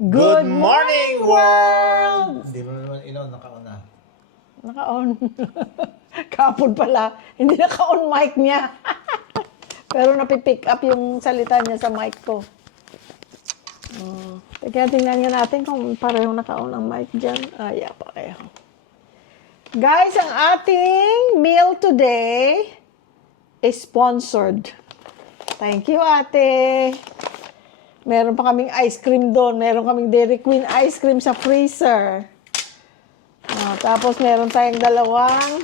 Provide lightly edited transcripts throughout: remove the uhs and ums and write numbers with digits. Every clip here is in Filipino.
Good morning, world! Hindi mo naman ilaw, nakauna. Naka-on. Kapon pala. Hindi naka-on mic niya. Pero napipick up yung salita niya sa mic ko. Kaya tingnan nga natin kung pareho naka-on ang mic dyan. Pareho. Guys, ang ating meal today is sponsored. Thank you, ate. Meron pa kaming ice cream doon. Meron kaming Dairy Queen ice cream sa freezer. Tapos meron tayong dalawang.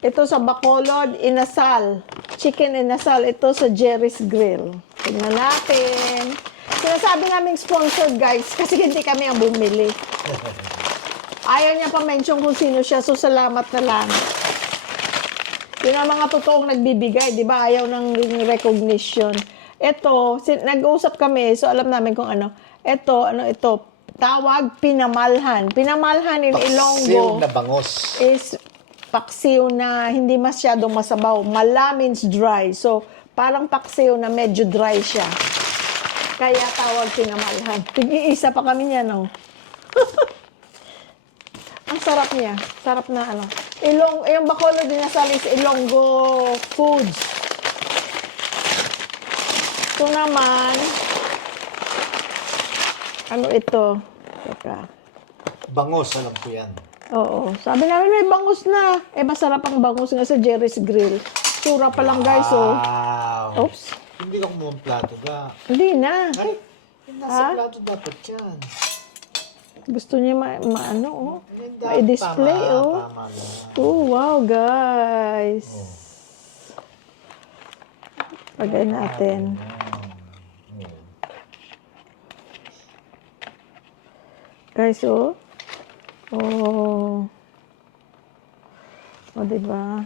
Ito sa Bacolod, inasal. Chicken inasal. Ito sa Jerry's Grill. Tingnan natin. Sinasabi naming sponsored, guys, kasi hindi kami ang bumili. Ayaw niya pa mention kung sino siya, so salamat na lang. Yun ang mga totoong nagbibigay, di ba? Ayaw ng recognition. Ito, nag-uusap kami, so alam namin kung ano. Ito, tawag pinamalhan. Pinamalhan in Ilonggo. Paksiw na bangos. Is paksiw na hindi masyadong masabaw. Mala means dry. So, parang paksiw na medyo dry siya. Kaya tawag pinamalhan. Tig-iisa pa kami niya, no? Ang sarap niya. Sarap na ano. Yung Bacolod din nasa is Ilonggo Foods. Ito naman, ano ito? Teka. Bangos, alam ko yan. Oo. Sabi namin may bangus na. Masarap ang bangus nga sa Jerry's Grill. Sura pa lang, guys, oh. Wow. Oops. Hindi ka kumuha ng plato ka. Hindi na. Ay, nasa plato dapat yan. Gusto niya ano, oh. Hindi, I-display, tama, oh. Tama na. Oh, wow, guys. Lagay natin. Guys, oh. Oh. O, diba?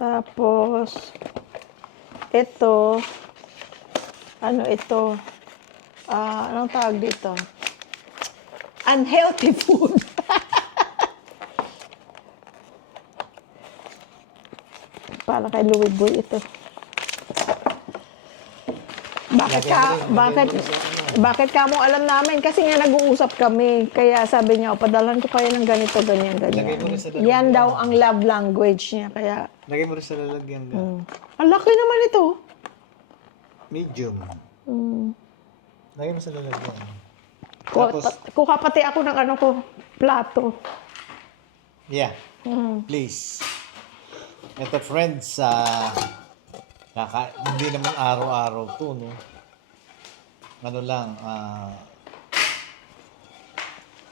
Tapos, ito, ano ito? Anong tawag dito? Unhealthy food. Para kay Louie Boy ito. Bakit ka mo alam namin? Kasi nga nag-uusap kami. Kaya sabi niya, padalhan ko kayo ng ganito, ganyan, ganyan. Yan daw ang love language niya. Kaya, Lagay mo rin sa lalagyan ka. ang laki naman ito. Medium. Lagay mo sa lalagyan. Kuha pati ako ng ano ko, plato. Yeah. Please. Ito, friends, hindi naman araw-araw to, no? Ano lang,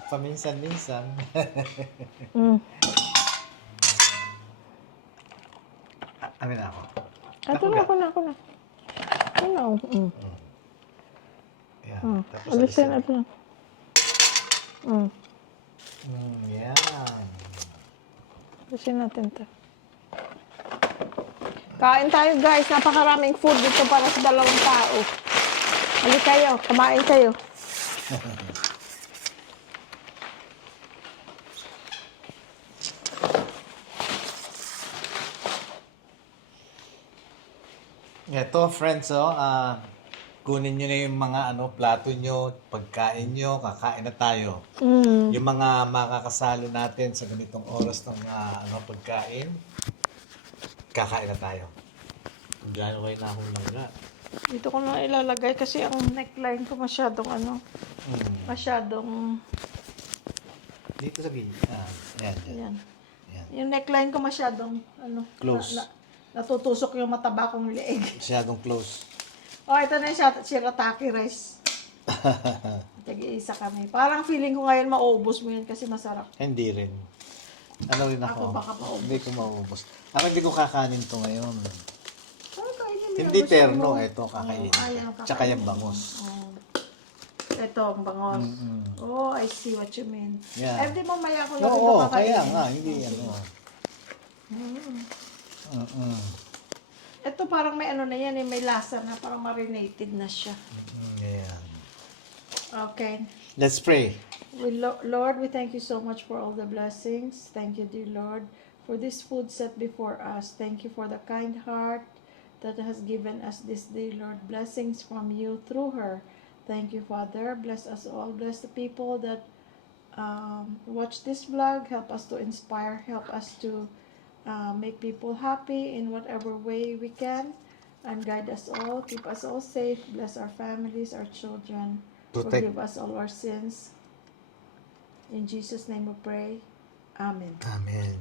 paminsan-minsan. Amin na ako. Ito na, ako na. Ano? Yan. Tapos Alisin ito lang. Yan. Alisin natin ito. Kain tayo, guys. Napakaraming food dito para sa dalawang tao. Halika kayo. Kumain kayo. Ito, friends, kunin nyo na yung mga plato nyo, pagkain nyo, kakain na tayo. Yung mga makakasalo natin sa ganitong oras ng pagkain, kakain na tayo. Diyan kayo na akong langga. Dito ko na ilalagay kasi ang neckline ko masyadong masyadong Dito sa gilid. Yan. yan. Yan. Yung neckline ko masyadong Close. Natutusok yung mataba kong leeg. Masyadong close. Ito na yung shirataki rice. Tag-iisa kami. Parang feeling ko ngayon maubos mo yan kasi masarap. Hindi rin. Ano rin Ako ako? baka maubos. Hindi ko maubos. Ako hindi ko kakanin to ngayon. Kainin mo Hindi yan, gusto terno, mo. ito kakainin. Ayaw, Tsaka yung bangos. Ito, ang bangos. Oh, I see what you mean. Yeah. Di mo maya ko lang ito Oo, kakainin. kaya nga. Hindi Ito parang may ano na yan, may lasa na, parang marinated na siya. Ayan. Okay. Let's pray. Lord, we thank you so much for all the blessings. Thank you, dear Lord, for this food set before us. Thank you for the kind heart that has given us this day, Lord. Blessings from you through her. Thank you, Father. Bless us all. Bless the people that watch this vlog. Help us to inspire. Help us to make people happy in whatever way we can. And guide us all. Keep us all safe. Bless our families, our children. Protect. Forgive us all our sins. In Jesus' name we pray. Amen. Amen.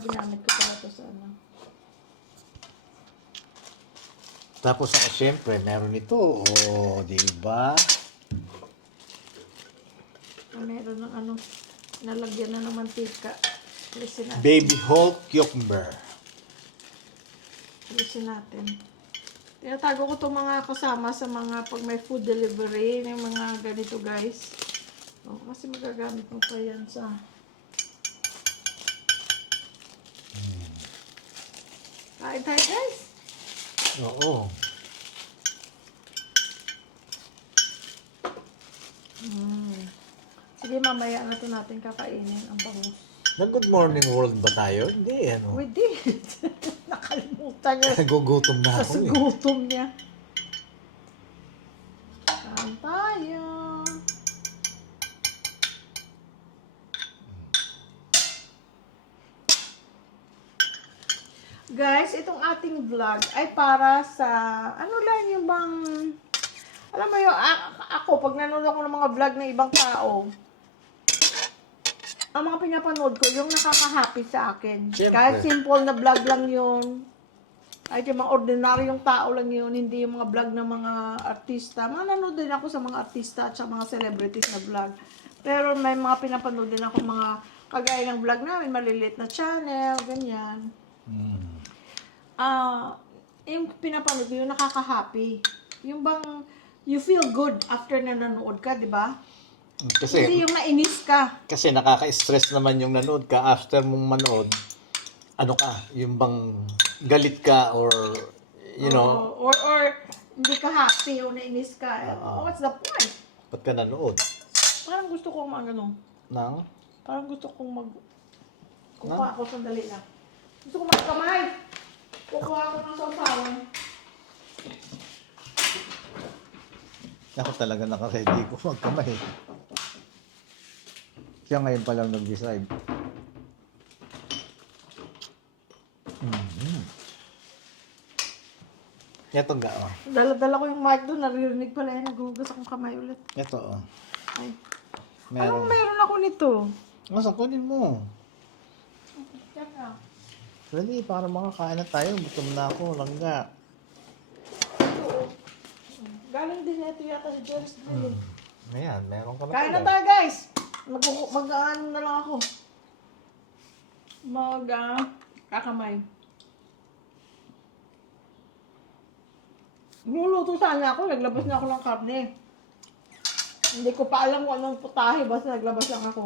Ginamit ko pala ito sa ano. Tapos ako siyempre, meron ito. Oh, di ba? Meron ng ano, nalagyan na ng mantika. Listen natin. Baby whole cucumber. Listen natin. Tinatago ko itong mga kasama sa mga pag may food delivery, yung mga ganito guys. Oh, kasi magagamit mo pa yan sa... Kain tayo guys! Oo. Sige, mamaya na ito natin kakainin ang bangus. Nag-good morning world ba tayo? Hindi, ano. We did! Nakalimutan niya. Nagugutom na Sa ako eh. gutom niya. Kain tayo! Guys, itong ating vlog ay para sa, ano lang yung bang, alam mo yun, ako, pag nanonood ako ng mga vlog ng ibang tao, ang mga pinapanood ko, yung nakaka-happy sa akin. Siyempre. Kahit simple na vlog lang yun, kahit yung mga ordinaryong tao lang yun, hindi yung mga vlog ng mga artista. Manonood din ako sa mga artista at sa mga celebrities na vlog. Pero may mga pinapanood din ako mga kagaya ng vlog namin, maliliit na channel, ganyan. Yung pinapanood ko, yung nakaka-happy. Yung bang, you feel good after na nanood ka, di ba? Kasi, Hindi yung nainis ka. kasi nakaka-stress naman yung nanood ka after mong manood. Ano ka, yung bang galit ka or, you know, Or hindi ka happy o nainis ka. What's the point? ba't ka nanood? Parang gusto kong ano, Nang? parang gusto kong kukuha ako sandali lang. Gusto kong magkamay. Kukuha ako ng sausawan. Ako talaga nakaready ko magkamay. Siya ngayon pa lang nag-decide. Ito nga, oh. Dala-dala ko yung mic doon. Naririnig pala yan. Naghuhugas akong kamay ulit. Ito, oh. Ay. Meron. Anong meron ako nito? Masa, kunin mo. Teka. Ready, para makakain na tayo. Gutom na ako, langga. Ito. Galing din ito yata sa Jerry's Grill. Ayan, meron ka na Kain na pala. tayo guys! Mag-ano na lang ako. Kakamay. Luluto sana ako, naglabas na ako ng karne. Hindi ko pa alam kung anong putahe, basta naglabas lang ako.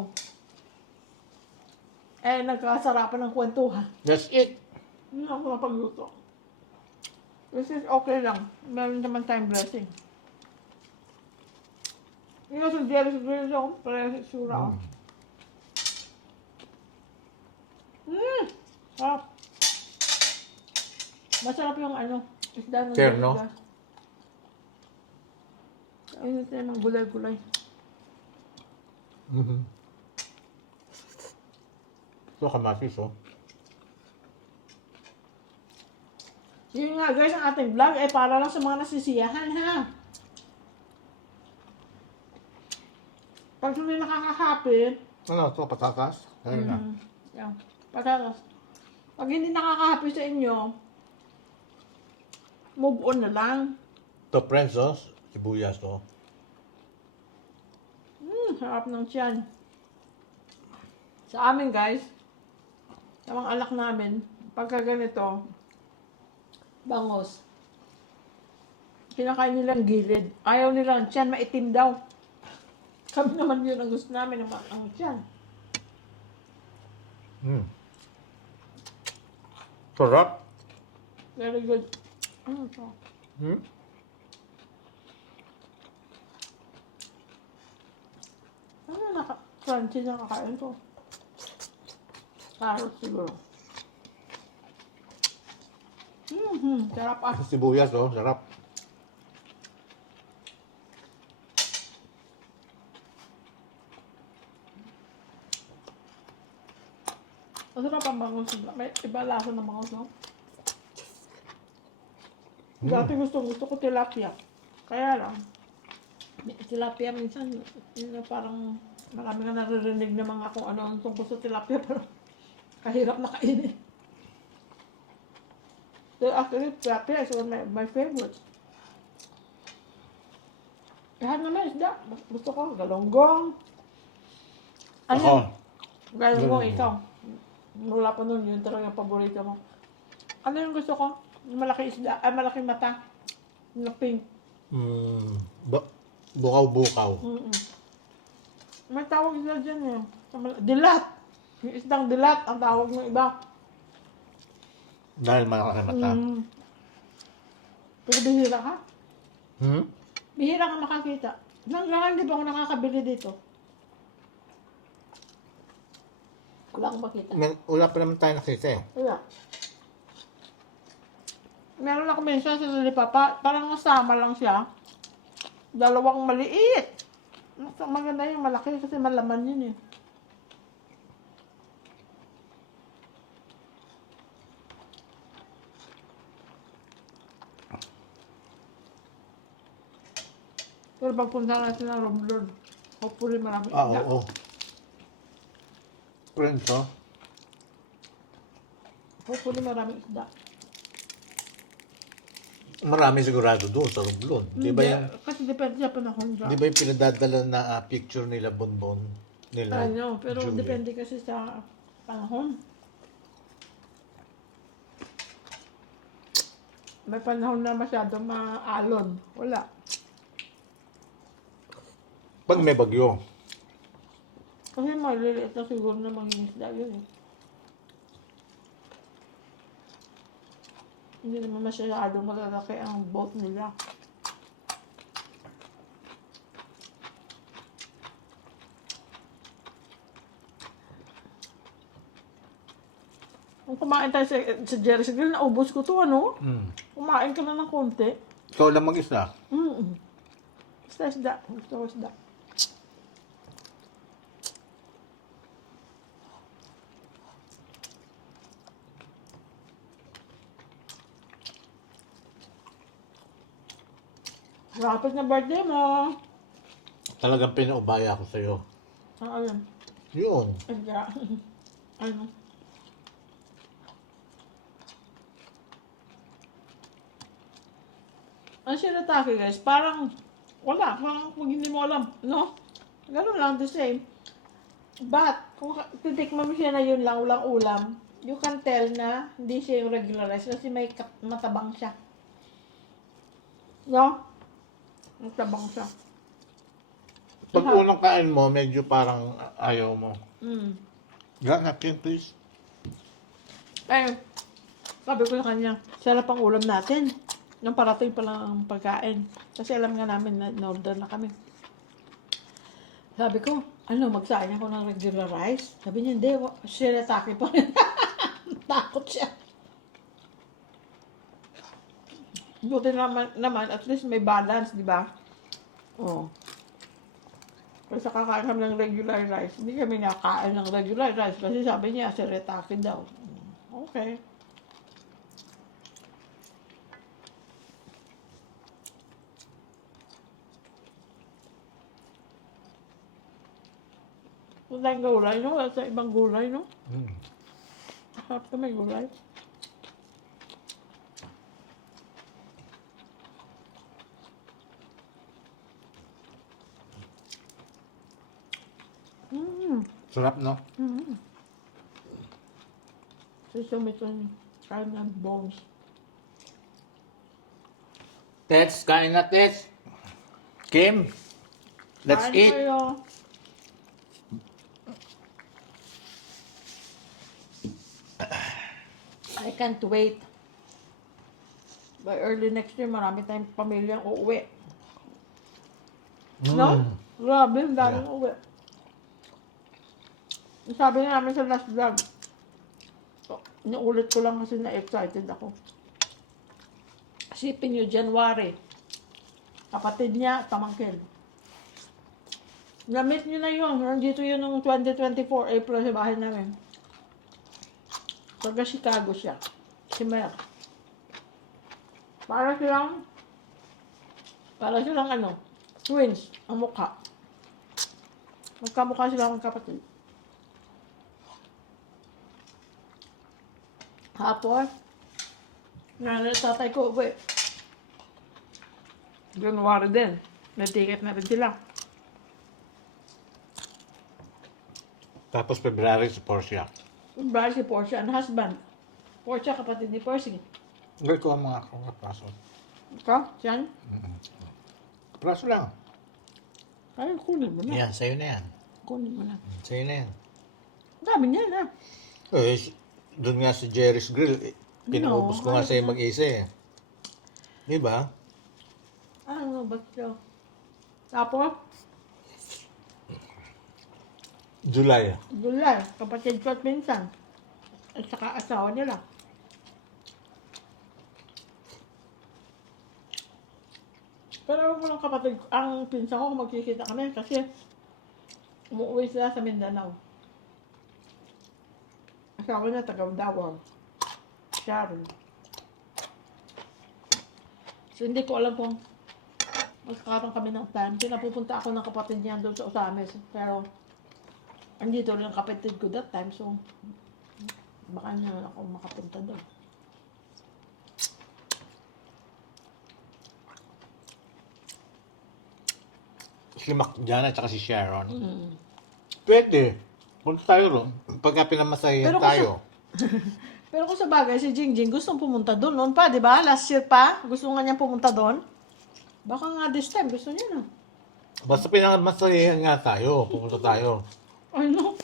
Nagkasarapan ng kwentuhan. That's it. Hindi ako mapagluto. This is okay lang. Meron naman tayong blessing. Yung sa Jerry's Grill ako, parehas sura ako. Sarap. Masarap yung ano, isda ng Terno? isda. Ayun ito ng gulay-gulay. Ito kamatis, oh. Yun nga guys, ang ating vlog ay para lang sa mga nasisiyahan ha. Pag hindi nakaka-happy, Ano, ito, patatas? Ayun na. yan, patatas. Pag hindi nakaka-happy sa inyo, move on na lang. Ito, friends, oh. Sibuyas, oh. Sarap ng tiyan. Sa amin guys, sa mga alak namin, pagka ganito, bangos. Kinakain nilang gilid. Ayaw nilang tiyan, maitim daw. Kami naman yun ang gusto namin, ang tiyan. Sarap. Very good. Ano ito? Ano crunchy na kakain to? Carrot siguro. Sarap ah. Sibuyas, oh. Sarap. Masarap ang bangus. May iba lasa ng bangus, no? Dati gusto ko tilapia. Kaya lang, tilapia minsan, yun na parang marami nga naririnig na mga kung ano ang tungkol sa tilapia, pero kahirap na kainin. So actually, tilapia is one of my favorites. Lahat naman isda. Gusto ko, galonggong. Ano Ako, yun? Galonggong, galonggong. ikaw. Mula pa nun, yun talaga yung paborito mo. Ano yung gusto ko? Yung malaki isda, ay malaking mata. Yung pink. bukaw-bukaw. May tawag sila dyan eh. Dilat. Yung isdang dilat, ang tawag ng iba. Dahil malaki mata. Pero bihira ka. Hmm? Bihira ka makakita. Hanggang hindi pa ako nakakabili dito. Wala akong makita. Wala pa naman tayo nakita eh. Wala. Meron ako minsan sa Lipapa, parang nasama lang siya. Dalawang maliit. Mas maganda yung malaki kasi malaman yun eh. Pero pagpunta natin ng Romblon, hopefully marami isda. Oo. Friends, oh. Hopefully marami isda. Marami sigurado doon sa Romblon. Di ba yung, Kasi depende sa panahon dyan. di ba yung pinadadala na picture nila Bonbon? Nila Ano, pero Julie? depende kasi sa panahon. May panahon na masyado maalon. Wala. Pag may bagyo. Kasi maliliit na siguro na maging isda yun eh. Hindi naman masyado malalaki ang boat nila. Kung kumain tayo sa Jerry's Grill, naubos ko to, ano? Kumain ka na ng konti. Ikaw lang mag-isa. Isda. Gusto ko isda. Rapid na birthday mo. Talagang pinaubaya ko sa'yo. Ayun. Yun. Isda. Ano? Ang shirataki guys, parang wala, parang pag hindi mo alam, no? Ganun lang, the same. But, kung titikman mo siya na yun lang, walang ulam, you can tell na hindi siya yung regular rice kasi may matabang siya. No? Matabang siya. Pag unang kain mo, medyo parang ayaw mo. Got napkin, please. Eh, sabi ko sa kanya, sarap ang ulam natin. Nang parating pa lang ang pagkain. Kasi alam nga namin na in-order na kami. Sabi ko, ano, magsain ako ng regular rice? Sabi niya, hindi, shirataki pa rin. Takot siya. Buti naman, at least may balance, di ba? Oo. Kasi kakain kami ng regular rice. Hindi kami nakain ng regular rice kasi sabi niya, shirataki daw. Okay. Wala yung gulay, no? Wala sa ibang gulay, no? Harap ka may gulay. Sarap, no? Sesame ito kain ng bones. Tets, kain na, Tets. Kim, let's Kain eat. kayo. I can't wait. By early next year, marami tayong pamilyang uuwi. No? Grabe, ang daming uuwi. Sabi na namin sa last vlog, inuulit ko lang kasi na-excited ako. Isipin nyo, January. Kapatid niya, pamangkin. Na-meet nyo na yun. Nandito yun noong 2024, April sa bahay namin. Taga Chicago siya. Si Mer. Para silang ano, twins, ang mukha. Magkamukha sila ng kapatid. Hapon, nanay at tatay ko uwi. January din. May ticket na rin sila. Tapos February si Portia. Bahay si Portia and husband. Portia, kapatid ni Percy. Hindi ko ang mga kapraso. Ikaw, siyan? Kapraso lang. Ay, kunin mo na. Yan, sa'yo na yan. Kunin mo na. Sa'yo na yan. Ang dami niya na. Doon nga si Jerry's Grill, pinaubos ko nga sa'yo mag-isa eh. Di ba? Ano ba ito? Tapos, July. July, kapatid ko at minsan. At saka asawa nila. Pero ako lang kapatid, ang pinsan ko magkikita kami kasi umuwi sila sa Mindanao. Asawa niya taga Davao. Sharon. So hindi ko alam kung magkakaroon kami ng time. Pinapupunta ako ng kapatid niya doon sa Osames. Pero andito rin ang kapatid ko that time. So baka niya ako makapunta doon. Si Mac dyan at saka si Sharon. Mm. Pwede. Punta tayo ron. Pagka pinamasayan Pero kung tayo. Pero kung sa bagay, si Jingjing gustong pumunta doon. Noon pa, di ba? Last year pa, gusto nga niya pumunta doon. Baka nga this time, gusto niya na. Basta pinamasayan nga tayo. Pupunta tayo. Ay no,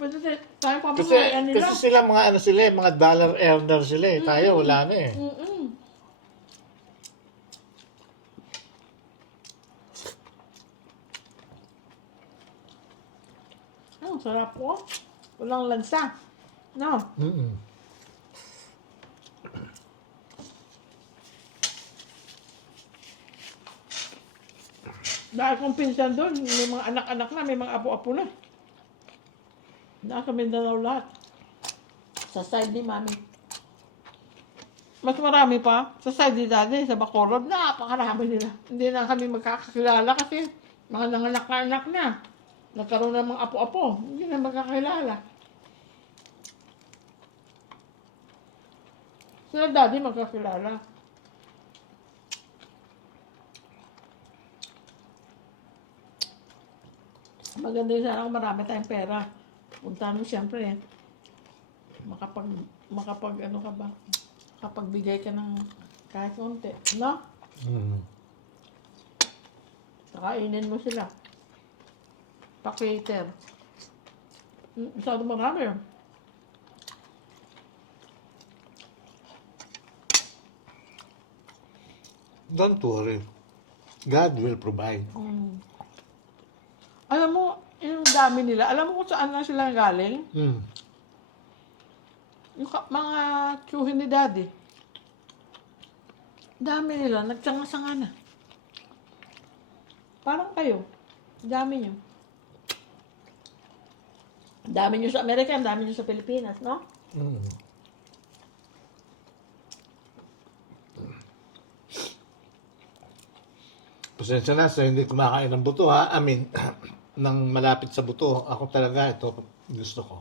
pwede tayo Kasi, pamamayan nila. kasi sila mga ano sila eh, mga dollar earner sila eh. Tayo wala na eh. Mm-mm. Ang sarap po. Walang lansa. No? Mm-mm. Dahil kung pinsan doon, may mga anak-anak na, may mga apo-apo na. Nasa Mindanao lahat. Sa side ni Mami. Mas marami pa. Sa side ni Daddy, sa Bacolod, napakarami nila. Hindi na kami magkakakilala kasi mga nanganak na anak na. Nagkaroon ng mga apo-apo. Hindi na magkakilala. Sila Daddy magkakilala. Maganda yun sana kung marami tayong pera. Punta mo siyempre, makapag ano ka ba? Makapagbigay ka ng kahit konti. No? Mm. Kainin mo sila. Pa-cater. Masyado marami. Don't worry. God will provide. Alam mo, yung dami nila, alam mo kung saan na sila galing? Mm. Yung mga tsuhin ni Daddy. Dami nila, nagtsanga-sanga na. Parang kayo. Dami nyo. Dami nyo sa Amerika, dami nyo sa Pilipinas, no? Mm. Pasensya na sa hindi kumakain ng buto ha. I mean, ng malapit sa buto. Ako talaga ito gusto ko.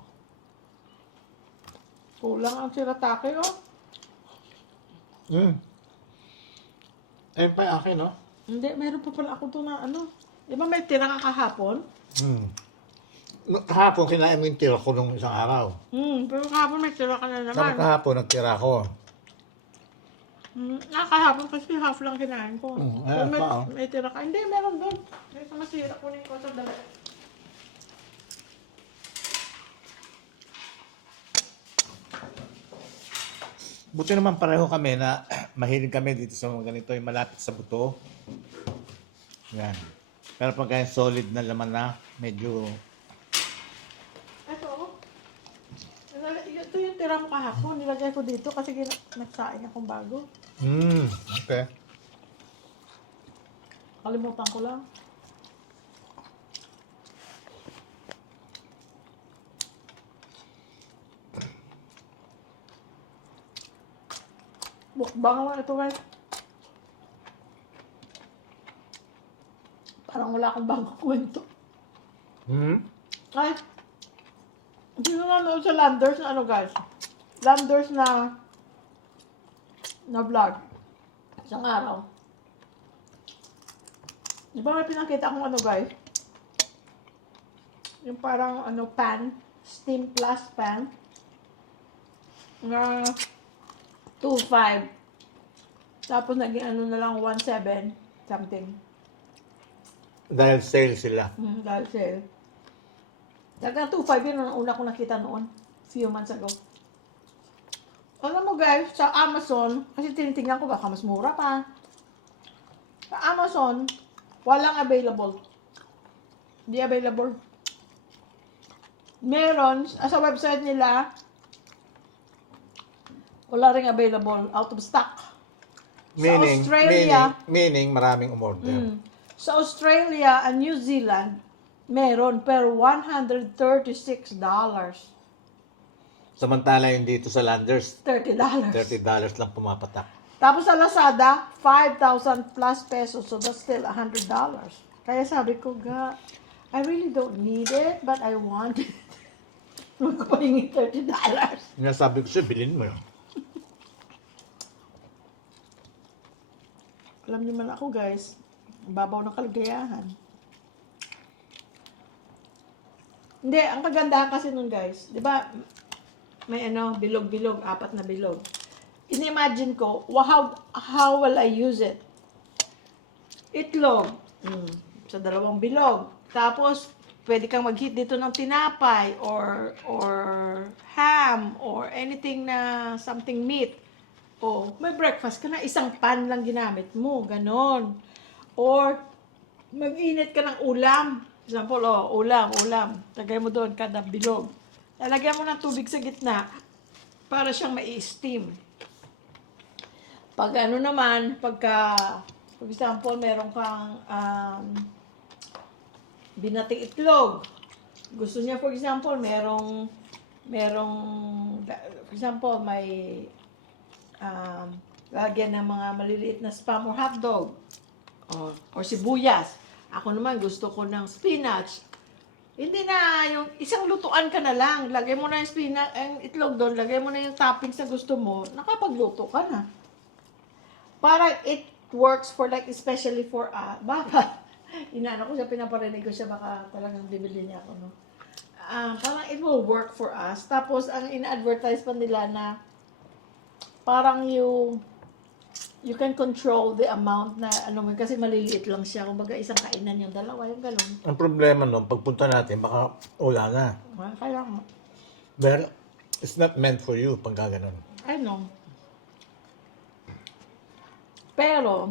Kulang ang siratake, oh. Mm. Ayun pa yung akin, no? Hindi, meron pa pala ako ito na ano. Di ba may tira ka kahapon? Mm. Kahapon kinain mo yung tira ko nung isang araw. Pero kahapon may tira ka na Sabi naman. kahapon, nagtira ko. Kahapon kasi half lang kinain ko. Ayan So, pa, oh. may tira ka. Hindi, meron doon. May isang masira ko ko sa dala. Buti naman pareho kami na mahilig kami dito sa mga ganito, yung malapit sa buto. Yan. Pero pag yung solid na laman na, medyo... Ito, oh. Ito yung tira mo kahapon. Nilagay ko dito kasi nagsaing akong bago. Okay. Kalimutan ko lang. Bango nga ito guys. Parang wala akong bagong kwento. Hmm? Ay, hindi ko nanood sa Landers na ano guys. Landers na vlog. Isang araw. Di ba may pinakita akong ano guys? Yung parang ano pan. Steam plus pan. Na 2.5. Tapos naging ano na lang 1.7 something. Dahil sale sila. Dahil sale. Talagang 2.5 yun ang una ko nakita noon. Few months ago. Alam mo guys, sa Amazon, kasi tinitingnan ko baka mas mura pa. Sa Amazon, walang available. Hindi available. Meron, sa website nila, wala ring available. Out of stock. Australia- meaning maraming umorder. Sa Australia and New Zealand, meron pero $136. Samantala yung dito sa Landers, $30. $30 lang pumapatak. Tapos sa Lazada, 5,000 plus pesos. So that's still $100. Kaya sabi ko, I really don't need it, but I want it. Magpahingi $30. Nasabi ko siya, bilhin mo yun. Alam niyo man ako guys, ang babaw ng kaligayahan. Hindi, ang kagandahan kasi nun guys, di ba, may ano, bilog-bilog, 4 na bilog. Inimagine ko, how will I use it? Itlog, sa 2 bilog. Tapos, pwede kang mag-heat dito ng tinapay or ham or anything na something meat. O, may breakfast ka na, isang pan lang ginamit mo, ganon. Or, mag-init ka ng ulam. Example, ulam. Lagay mo doon kada bilog. Lalagyan mo ng tubig sa gitna para siyang mai-steam. Pag ano naman, for example, meron kang binating itlog. Gusto niya, for example, merong, for example, may lagyan ng mga maliliit na spam or hotdog. Or sibuyas. Ako naman, gusto ko ng spinach. Hindi na, yung isang lutuan ka na lang. Lagay mo na yung spinach, ang itlog doon, lagay mo na yung toppings na gusto mo, nakapagluto ka na. Para it works for like, especially for, baka, inaano ko siya, pinaparinig ko siya, baka talagang bibili niya ako, no? Parang it will work for us. Tapos, ang ina-advertise pa nila na, parang you can control the amount na ano mo kasi maliliit lang siya. Kumbaga isang kainan yung dalawa, yung gano'n. Ang problema nun, pagpunta natin, baka wala na. Kaya nga. Well, it's not meant for you pagka ganun. I know. Pero,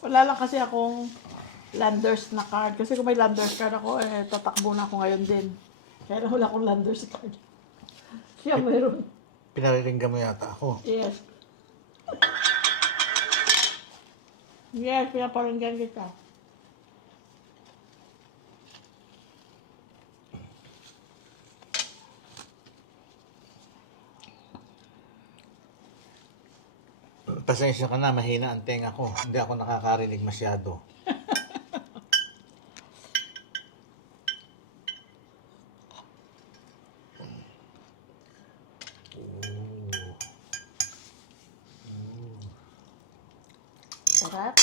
wala lang kasi akong Landers na card. Kasi kung may Landers card ako, tatakbo na ako ngayon din. Kaya lang wala akong Landers card. Siya mayroon. Pinariringgan mo yata ako. Yes. Yes, pinaparinggan kita. Pasensya ka na, mahina ang tenga ko. Hindi ako nakakarinig masyado. Sarap.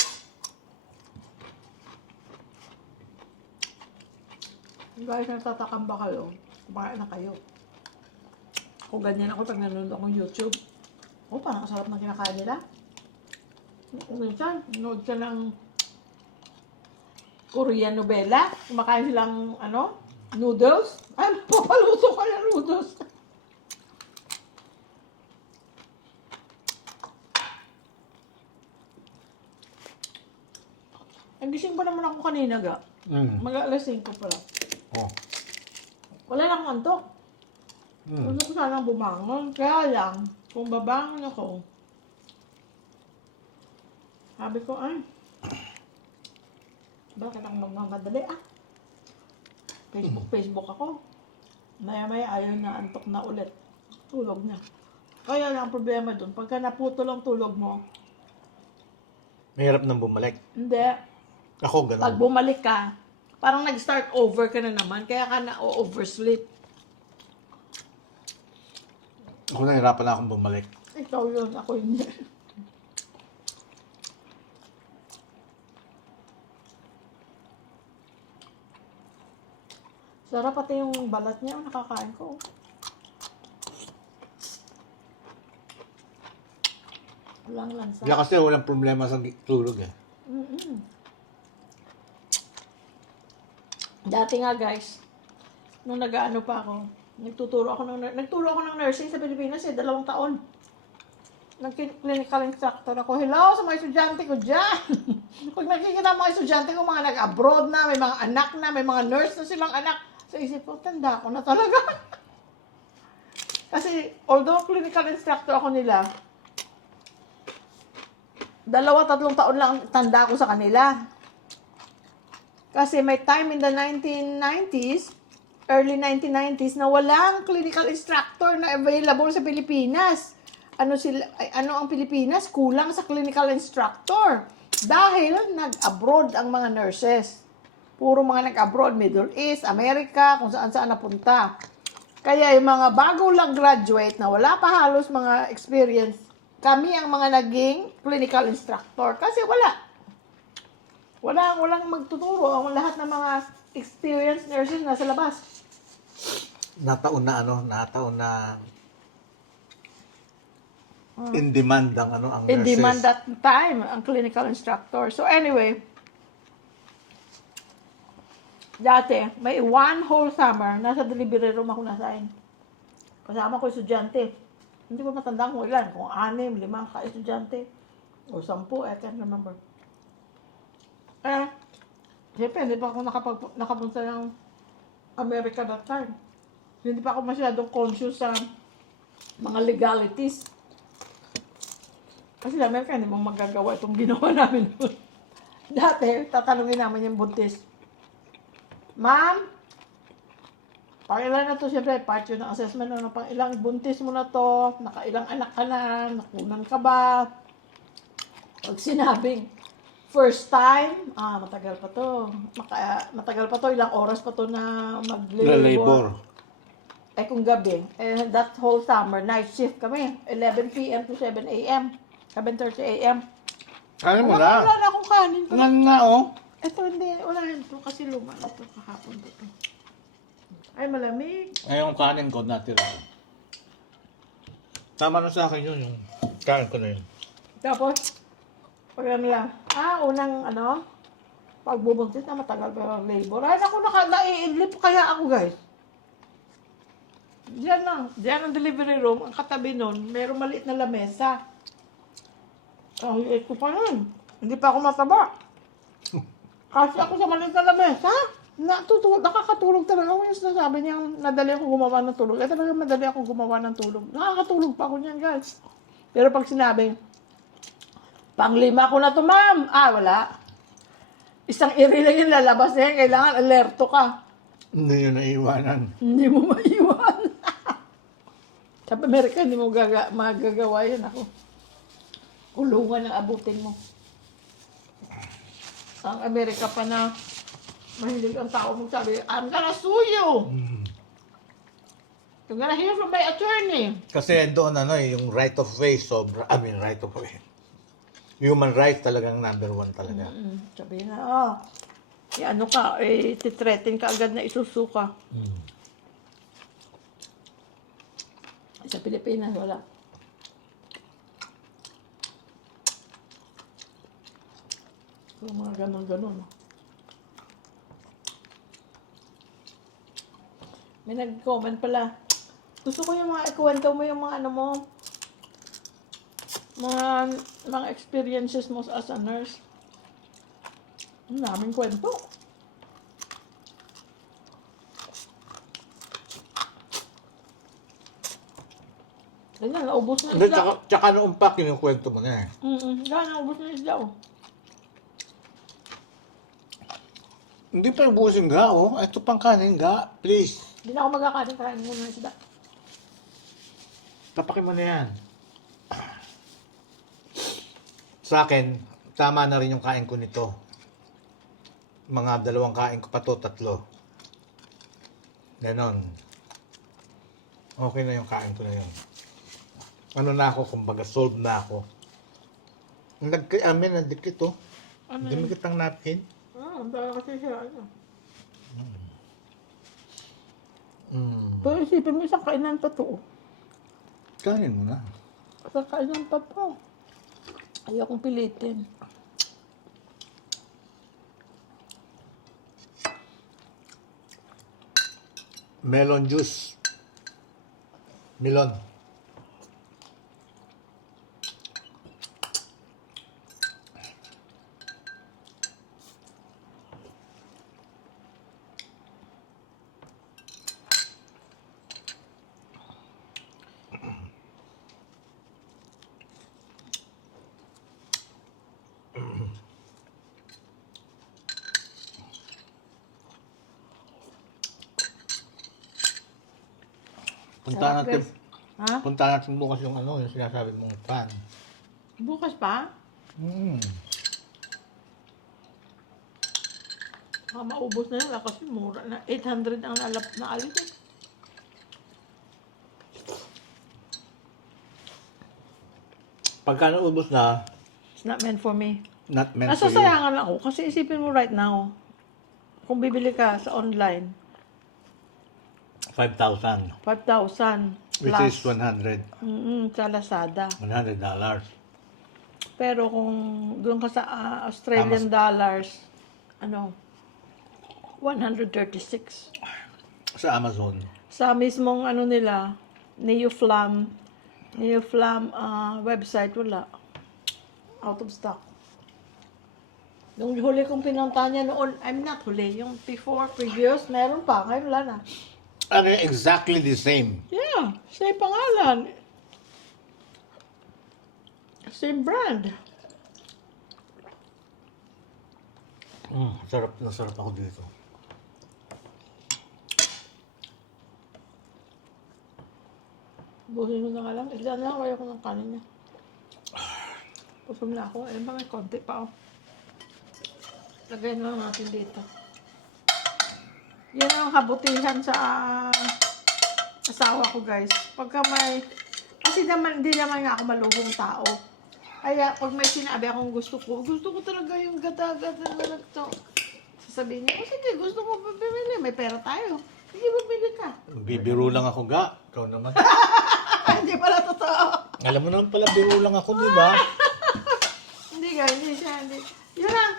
Guys, nagtatakam ba kayo? Kumain na kayo. Kung ganyan ako pag nanonood akong YouTube. Parang kasarap ng kinakain nila. Minsan, nanood ka ng Korean novela. Kumakain silang, noodles. Ay, papaluto ka ng noodles. Nagising pa naman ako kanina, ga. Mag-alas 5 pala. Oh. Wala lang akong antok. Gusto ko sanang bumangon. Kaya lang, kung babangon ako, sabi ko, bakit ako magmamadali? Facebook ako. Maya-maya ayaw na antok na ulit. Tulog na. Kaya lang ang problema dun, pagka naputol ang tulog mo, Mahirap nang bumalik. hindi. Ako, Pag gano'n. bumalik ka, parang nag-start over ka na naman, kaya ka na oversleep. Ako nahirapan na akong bumalik. Ikaw yun, ako hindi. Sarap pati yung balat niya, nakakain ko. Walang lansa. Kaya kasi walang problema sa tulog eh. Mm-mm. Dati nga guys, nung nag-ano pa ako, nagturo ako ng nursing sa Pilipinas 2 taon. Nag-clinical instructor ako. Hello sa mga estudyante ko dyan. Pag nakikita mga estudyante ko, mga nag-abroad na, may mga anak na, may mga nurse na silang anak. Sa isip ko, tanda ko na talaga. Kasi, although clinical instructor ako nila, 2-3 taon lang ang tanda ko sa kanila. Kasi may time in the 1990s, early 1990s, na walang clinical instructor na available sa Pilipinas. Ano ang Pilipinas? Kulang sa clinical instructor. Dahil nag-abroad ang mga nurses. Puro mga nag-abroad, Middle East, Amerika, kung saan-saan napunta. Kaya yung mga bago lang graduate na wala pa halos mga experience, kami ang mga naging clinical instructor. Kasi walang magtuturo. Ang lahat ng mga experienced nurses nasa labas. Nataon na in demand ang ang In nurses. demand that time, ang clinical instructor. So anyway, dati, may 1 whole summer, nasa delivery room ako nasain. Kasama ko estudyante. Hindi ko matandaan kung ilan, kung 6, 5 ka-estudyante, o 10, I can't remember. Siyempre, hindi pa ako nakapunta ng America that time. Hindi pa ako masyadong conscious sa mga legalities. Kasi sa Amerika, hindi mo magagawa itong ginawa namin. Dati, tatanungin namin yung buntis. Ma'am, pangilan na to, siyempre, part yun ng assessment, pang ilang buntis mo na to, nakailang anak ka na, nakunan ka ba? Pag sinabing, first time, matagal pa to. Matagal pa to, ilang oras pa to na mag-labor. Eh kung gabi, that whole summer, night shift kami, 11 p.m. to 7 a.m., 7:30 a.m. Kaya mo na. Wala na akong kanin. Nga nga oh. Ito hindi, wala ito kasi luma. Ito kahapon dito. Ay, malamig. Ay, yung kanin ko natira. Tama na sa akin yun, yung kanin ko na yun. Tapos, pag lang, unang pagbubuntis na matagal pa yung labor. Ay, naku, naiidlip kaya ako, guys. Diyan ang delivery room, ang katabi nun, mayroong maliit na lamesa. Ay, ito pa nun. Hindi pa ako mataba. Kasi ako sa maliit na lamesa, nakakatulog talaga ako yung sinasabi niya, nadali ako gumawa ng tulog. Talaga madali ako gumawa ng tulog. Nakakatulog pa ako niyan, guys. Pero pag sinabing, pang-5 ko na to, ma'am. Wala. Isang iri lang yung lalabas niya. Kailangan alerto ka. Hindi yun naiiwanan. Hindi mo maiwan. Sa Amerika, hindi mo magagawa yun ako. Kulungan ang abutin mo. Ang Amerika pa na mahilig ang tao magsabi, I'm gonna sue you. You're gonna hear from my attorney. Kasi doon yung right of way right of way. Human right talagang number 1 talaga. Sabi na, titreaten ka agad na isusuka. Sa Pilipinas, wala. Yung mga ganon-ganon. May nag-comment pala. Gusto ko yung mga ikwento mo yung mga mga experiences mo as a nurse. Ang daming kwento. Ganyan, naubos na Hindi, isda. tsaka noong pack yung kwento mo na eh. Ganyan, naubos na isda. Hindi pa ubusin ga, oh. Ito pang kanin ga, please. Hindi na ako magkakain, kain muna ng isda. Tapakin mo na yan. Sa akin, tama na rin yung kain ko nito. Mga 2 kain ko pa to, 3. Ganon. Okay na yung kain ko na yun. Ano na ako, kumbaga solve na ako. Amin, nandikit to. Ano Hindi mo kitang napkin. Dahil kasi siya, Mm. Pero isipin mo, isang kainan pa to. Kanin mo na. Isang kainan pa to. Ayokong pilitin. Melon juice. Melon. Punta Sarap, natin, guys. Ha? punta natin bukas yung ano, yung sinasabi mong pan. Bukas pa? Baka maubos na yun kasi mura na. 800 ang na alis eh. Pagka naubos na, It's not meant for me. not meant for you. Nasasayangan ako kasi isipin mo right now, kung bibili ka sa online, 5,000. 5,000 Which plus is 100. sa Lazada. $100. Pero kung doon ka sa Australian dollars, 136. Sa Amazon. Sa mismong nila, Neoflam website, wala. Out of stock. Nung huli kong pinunta niya noon, I'm not huli, yung previous, meron pa, ngayon wala na. Ano exactly the same. Yeah, same pangalan. Same brand. Sarap na sarap ako dito. Buhin mo na nga lang. Ilan na kaya ko ng kanin niya. Pusong na ako. Ayun pa, may konti pa. Oh. Lagay na lang natin dito. Yan ang kabutihan sa asawa ko, guys. Pagka may... Kasi hindi naman nga ako malubong tao. Kaya pag may sinabi akong gusto ko talaga yung gata-gata na ito. Sasabihin niya, sige, gusto ko bibili. May pera tayo. Sige, bibili ka. Bibiro lang ako, ga. Ikaw naman. Hindi pala totoo. Alam mo naman pala, biro lang ako, di ba? Hindi guys, hindi siya, hindi. Yun lang.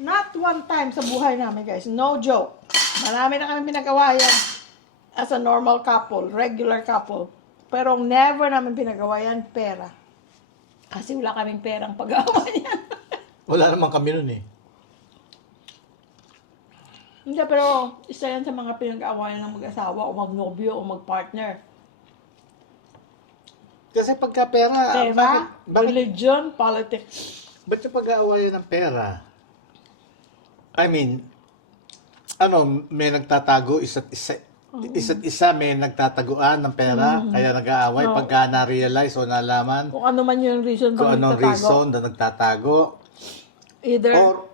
Not one time sa buhay namin, guys. No joke. Marami na kami pinagawa yan as a normal couple, regular couple. Pero never namin pinagawa yan pera. Kasi wala kaming perang pag-awa yan. Wala naman kami nun eh. Hindi, pero isa yan sa mga pinag-aawayan ng mag-asawa o mag-nobyo o mag-partner. Kasi pagka pera, Pera, bakit, religion, politics. ba't yung pag-aawayan ng pera? I mean, may nagtatago isa't isa may nagtataguan ng pera, kaya nag-aaway pagka na-realize o nalaman Kung ano man yung reason kung anong nagtatago. reason na nagtatago. Either, Or,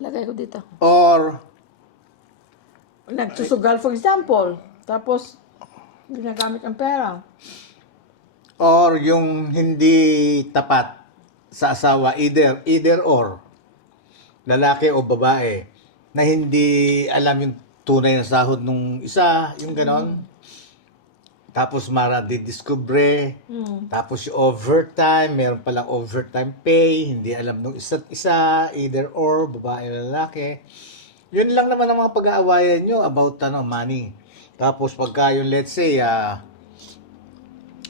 lagay ko dito. Nagsusugal, for example. Tapos, ginagamit ang pera. or yung hindi tapat sa asawa, either or, lalaki o babae, na hindi alam yung tunay na sahod nung isa, yung ganon. Tapos didiskubre, tapos yung overtime, meron palang overtime pay, hindi alam nung isa't isa, either or, babae o lalaki. Yun lang naman ang mga pag-aawayan nyo about money. Tapos pagka yung let's say,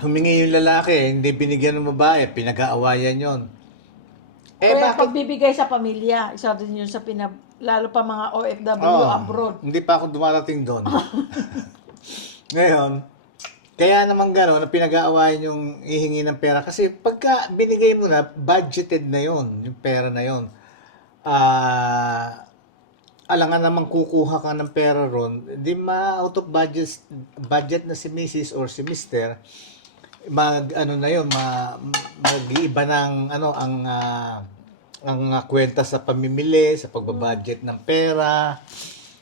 humingi yung lalaki, hindi binigyan ng babae, pinag-aawayan yon. Kaya pagbibigay sa pamilya, isa din yun sa lalo pa mga OFW abroad. Hindi pa ako dumarating doon. Ngayon, kaya naman gano'n, na pinag-aawayan yung ihingi ng pera. Kasi pagka binigay mo na, budgeted na yon yung pera na yon. alangan namang kukuha ka ng pera ron, di out of budget na si Mrs. or si Mr. Ano na yun, mag-iiba ng ang kwenta sa pamimili, sa pagbabudget ng pera.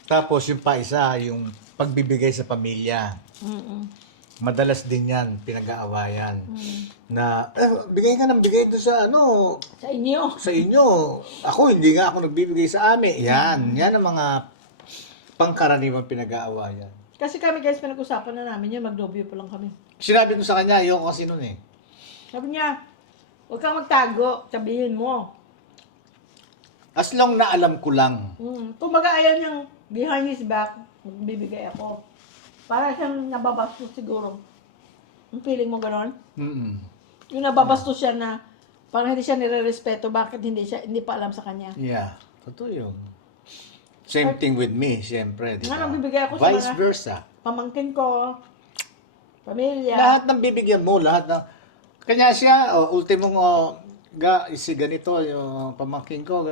Tapos yung pa isa, yung pagbibigay sa pamilya. Madalas din yan, pinag-aawayan. Na, bigay ka ng bigay doon sa Sa inyo. sa inyo. Ako, hindi nga ako nagbibigay sa amin. Yan ang mga pangkaraniwang pinag-aawayan. Kasi kami guys, pinag-usapan na namin yun, magnobyo pa lang kami. Sinabi ko sa kanya, ayoko kasi nun eh. Sabi niya, huwag kang magtago, sabihin mo. As long na alam ko lang. Kumbaga ayaw niyang behind his back, magbibigay ako. Para siyang nababastos siguro. Yung feeling mo gano'n? Yung nababastos siya na parang hindi siya nire-respeto, bakit hindi pa alam sa kanya. Yeah, totoo yun. Same thing with me, siyempre. Di ba? Nagbibigay ako sa Vice mga versa. pamangkin ko, pamilya. Lahat ng bibigyan mo, lahat ng... Kanya siya, ultimong, si ganito, yung pamangkin ko,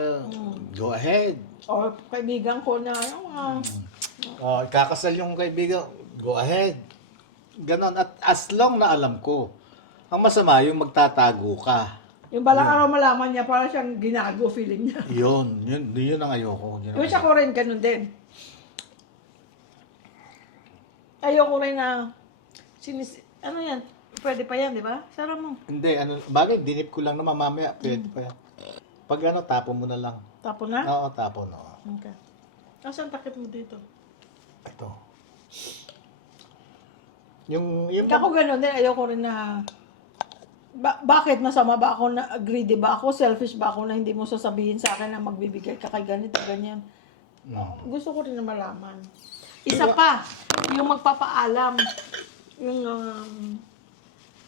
go ahead. O kaibigan ko na, yung mga... Kakasal yung kaibigan, go ahead. Ganon. At as long na alam ko, ang masama yung magtatago ka. Yung balang araw malaman niya, parang siyang ginago feeling niya. Yun ang ayoko. Yung siya ko rin, ganun din. Ayoko rin na, ano yan, pwede pa yan, di ba? Sarap mo. Hindi, bagay, dinip ko lang naman mamaya, pwede pa yan. Pag tapon mo na lang. Tapon na? Oo, tapon. Oo. Okay. Asan takip mo dito? Ito. Yung Hindi ako ganun din, ayoko rin na, bakit masama ba ako na greedy ba ako, selfish ba ako na hindi mo sasabihin sa akin na magbibigay ka kay ganito, ganyan. Gusto ko rin na malaman. Isa pa, yung magpapaalam. Yung,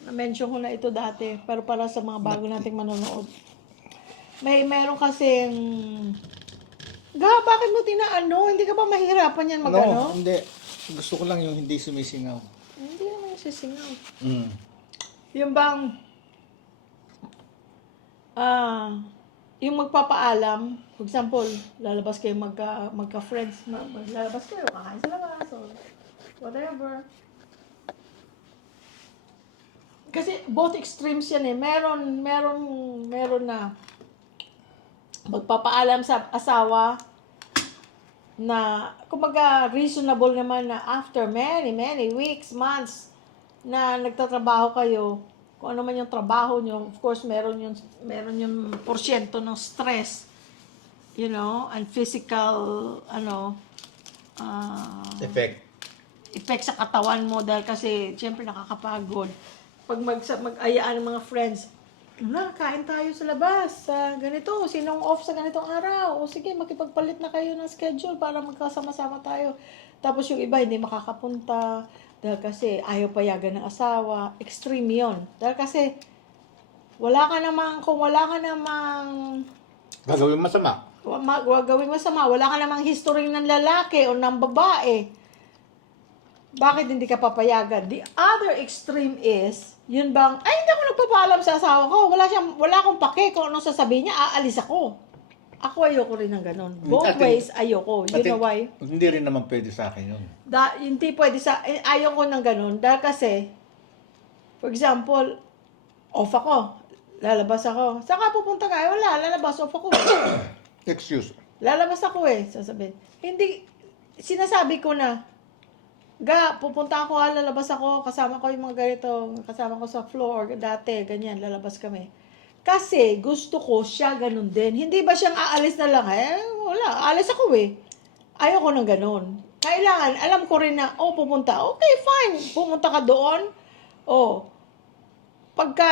na-mention ko na ito dati, pero para sa mga bago nating manonood. Meron kasing, bakit mo tinaano? Hindi ka ba mahirapan yan No, hindi. Gusto ko lang yung hindi sumisingaw. Hindi naman yung sisingaw. Yung bang, yung magpapaalam, for example, lalabas kayo magka-friends, lalabas kayo, kakain sa labas, or whatever. Kasi both extremes yan eh. Meron na magpapaalam sa asawa na, kumbaga, reasonable naman na after many weeks, months, na nagtatrabaho kayo, kung ano man yung trabaho nyo, of course, meron yung porsyento ng stress, and physical, effect sa katawan mo dahil kasi, syempre, nakakapagod. Pag mag-ayaan ng mga friends, kain tayo sa labas, ganito, sinong off sa ganitong araw, o sige, makipagpalit na kayo ng schedule para magkasama-sama tayo. Tapos yung iba, hindi makakapunta, dahil kasi ayaw payagan ng asawa. Extreme yon. Dahil kasi, kung wala ka namang Gagawin masama. gawing masama, wala ka namang history ng lalaki o ng babae, bakit hindi ka papayagan? The other extreme is, yun bang, hindi ako nagpapaalam sa asawa ko, wala akong pake kung anong sasabihin niya, aalis ako. Ako ayoko rin ng ganun. Both ways, ayoko. You know why? Hindi rin naman pwede sa akin yun. Hindi pwede ayoko ng ganun. Dahil kasi, for example, off ako, lalabas ako. Saan ka pupunta ka? Wala, lalabas, off ako. Excuse. Lalabas ako sasabihin. Hindi, sinasabi ko na, pupunta ako, lalabas ako, kasama ko yung mga ganito, kasama ko sa floor, dati, ganyan, lalabas kami. Kasi, gusto ko siya ganun din. Hindi ba siyang aalis na lang? Wala, aalis ako Ayoko ng ganun. Kailangan, alam ko rin na, pupunta. Okay, fine, pumunta ka doon. Pagka,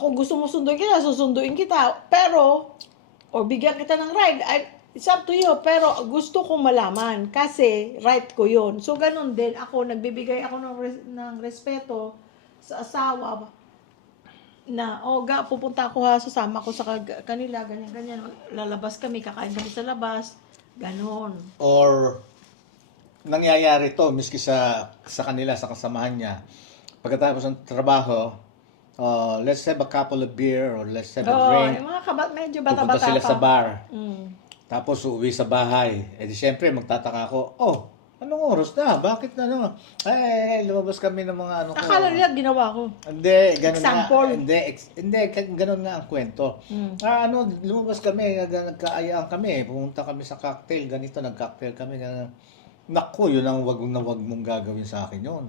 kung gusto mo sunduin kita, susunduin kita. Pero, bigyan kita ng ride, it's up to you, pero gusto kong malaman kasi right ko yun. So, ganun din ako, nagbibigay ako ng respeto sa asawa na, pupunta ako sasama ko sa kanila, ganyan, lalabas kami, kakain kami sa labas, ganun. Or, nangyayari to, miski sa kanila, sa kasamahan niya, pagkatapos ng trabaho, let's have a couple of beer or let's have a drink. Yung mga medyo Pupunta bata-bata sila pa. sa bar. Tapos uuwi sa bahay. Eh di syempre magtataka ako, oh, anong oras na? Bakit na ano? Lumabas kami ng mga ano ko. Akala nila ginawa ko. Hindi, ganun Example. nga. Hindi, ganun nga ang kwento. Lumabas kami, nagkaayaan kami. Pumunta kami sa cocktail, ganito, nag-cocktail kami. Ganun. Naku, yun ang wag mong gagawin sa akin yun.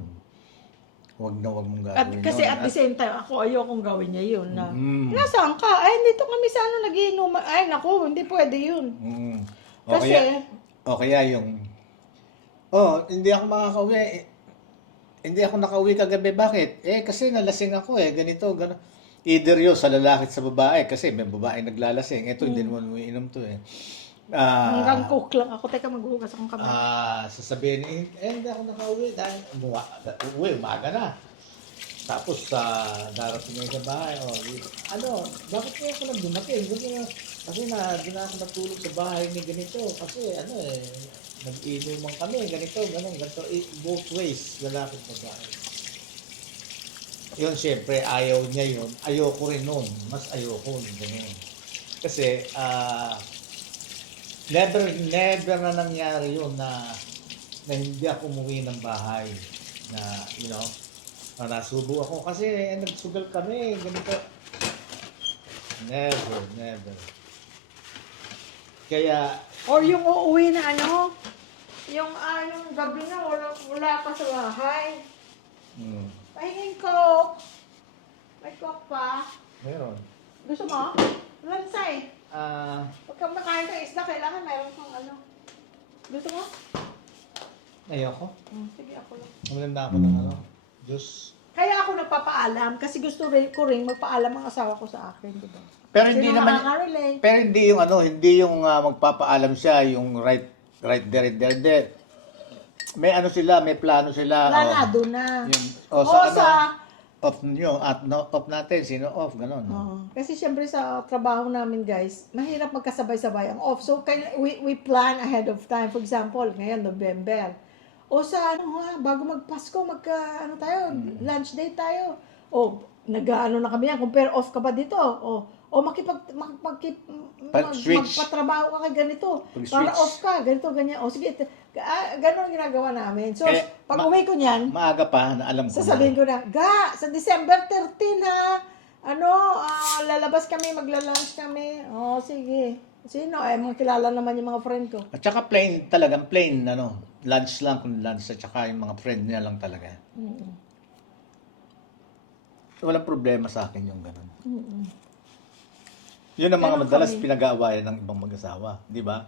Wag mong At gagawin kasi yun. at the same time, ako ayokong gawin niya yun. Na, Mm. nasaan ka? Ay, dito kami sa ano nagiinom. Ay, naku, hindi pwede yun. Mm. Kasi, kaya yung, hindi ako makakauwi. Hindi ako nakauwi kagabi. Bakit? Kasi nalasing ako ganito, gano'n. Either yun sa lalaki at sa babae. Kasi may babae naglalasing. Ito, hindi naman umiinom to hanggang cook lang ako. Teka, maghugas akong kamay. Sasabihin, hindi ako nakauwi dahil umaga na. Tapos, darating ngayon sa bahay, bakit kaya ako nang dumating? Kasi di na ako natulog sa bahay ni ganito. Kasi, nag-inuman kami, ganito. Both ways, lalaki at babae. Yun, syempre, ayaw niya yun. Ayoko rin nun. Mas ayoko, ganyan. Kasi, never na nangyari yun na hindi ako umuwi ng bahay na nasubo ako kasi nagsugal kami ganito, never kaya Or yung uuwi na yung gabi na wala pa sa bahay. Pahingin ko. May coke pa. meron Gusto mo? Lansay. Pag makain ka isda, kailangan mayroon kang Gusto mo? ayoko Sige, ako lang. maganda ako ng Diyos. Kaya ako nagpapaalam kasi gusto ko rin magpaalam ang asawa ko sa akin, di ba? Pero hindi Sino naman makaka-relate? pero hindi yung magpapaalam siya yung right there. May sila, may plano sila. Planado na. Off nyo, off natin, sino off, gano'n. Kasi syempre sa trabaho namin, guys, mahirap magkasabay-sabay ang off. So, we plan ahead of time. For example, ngayon, November. O sa bago magpasko, tayo, lunch date tayo. O, na kami yan, compare off ka ba dito? O Switch. magpatrabaho ka kay ganito. Pag-switch. Para off ka, ganito, ganyan. O sige, gano'n ang ginagawa namin. So, pag uwi ko niyan, Maaga pa, na alam ko sasabihin ko na, sa December 13 ha, lalabas kami, magla-lunch kami. O, sige. Sino? Mga kilala naman yung mga friend ko. At saka talagang plain, lunch lang kung lunch, at saka yung mga friend niya lang talaga. So, walang problema sa akin yung gano'n. Yun ang mga Pero madalas kami- pinag-aawayan ng ibang mag-asawa, di ba?